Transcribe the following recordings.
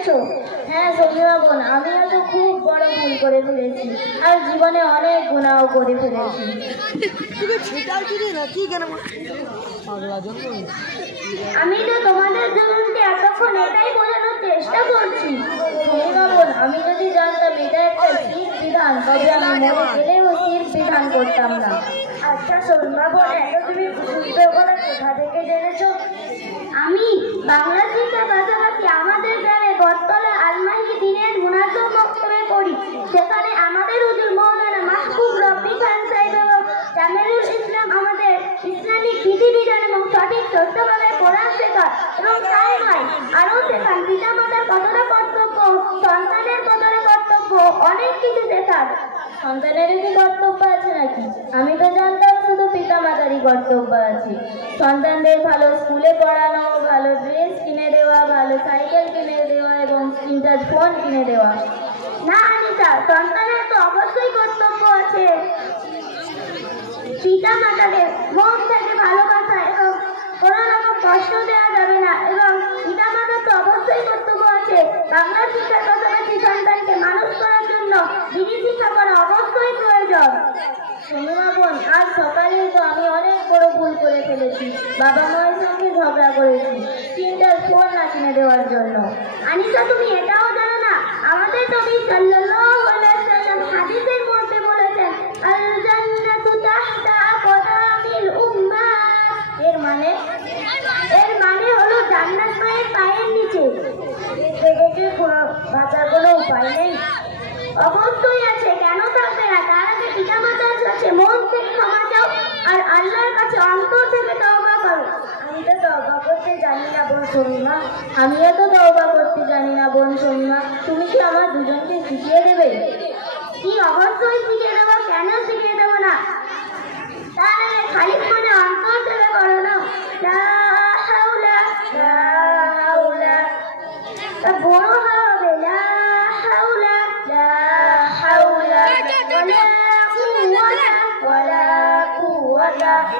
ফেলেছো হ্যাঁ সুমিমা বোন আমিও তো খুব বড় ভুল করে ফেলেছি। আর জীবনে অনেক গুণাও করে ফেলেছি। জন্য আমি তো তোমাদের জীবনকে এতক্ষণ এটাই বোঝানোর চেষ্টা করছি। বোন আমি যদি জানতাম এটা একটা শীত বিধান তবে আমি মরে গেলেও শীত বিধান করতাম না। আচ্ছা সুমিমা বোন এত তুমি করে কোথা থেকে জেনেছো? আমি বাংলা আমি তো জানতাম শুধু পিতামাতারই কর্তব্য আছে। সন্তানদের ভালো স্কুলে পড়ানো, ভালো ড্রেস কিনে দেওয়া, ভালো সাইকেল কিনে দেওয়া এবং ফোন কিনে দেওয়া। না, আনিতা, সন্তানের তো অবশ্যই কর্তব্য আছে। পিতা মাতাকে মন থেকে ভালোবাসা এবং কোনো রকম কষ্ট দেওয়া না এবং পিতা মাতার তো অবশ্যই কর্তব্য আছে। বাংলা শিক্ষার পাশাপাশি সন্তানকে মানুষ করার জন্য দিনী শিক্ষা করা অবশ্যই প্রয়োজন। সোনুমা বোন, আজ সকালেই তো আমি অনেক বড় ভুল করে ফেলেছি। বাবা মায়ের সঙ্গে ঝগড়া করেছি। তিনটার ফোন না কিনে দেওয়ার জন্য। আনিসা তুমি এটাও জানো না? আমাদের নবী সাল্লাল্লাহু বাঁচার কোনো উপায় নেই। অবশ্যই আছে, কেন থাকবে না? তার আগে পিতামাতার কাছে মন থেকে ক্ষমা চাও আর আল্লাহর কাছে অন্তর থেকে তওবা করো। আমি তো তওবা করতে জানি না, বোন শর্মা আমিও তো তওবা করতে জানি না, বোন শর্মা তুমি কি আমার দুজনকে শিখিয়ে দেবে? কি অবশ্যই শিখিয়ে দেবো, কেন শিখিয়ে দেবো না? তাহলে খালি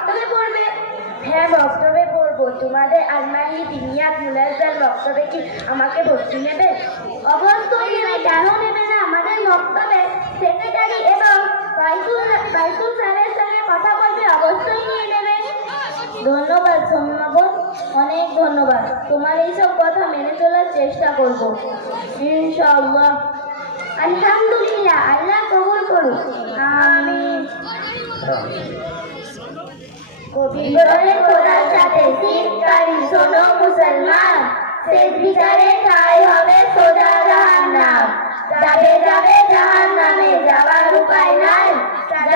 বক্তব্যে পড়বে? হ্যাঁ বক্তব্যে পড়ব। তোমাদের আলমারি বিনিয়াদ মুলাজ্জাল বক্তব্যে কি আমাকে ভর্তি নেবে? অবশ্যই নেবে, কেন নেবে না? আমাদের বক্তব্যে সেক্রেটারি এবং বাইতুল স্যারের সঙ্গে কথা বলবে, অবশ্যই নিয়ে নেবে। ধন্যবাদ সোমনাবন অনেক ধন্যবাদ। তোমার এইসব কথা মেনে চলার চেষ্টা করব। ইনশাআল্লাহ। আলহামদুলিল্লাহ, আল্লাহ কবুল করুন আমিন। কবি বলে খোদার সাথে শিবকারী শোনো মুসলমান। সে বিচারে তাই হবে সোজা জাহান নাম যাবে যাবে জাহান নামে যাওয়ার উপায় নাই।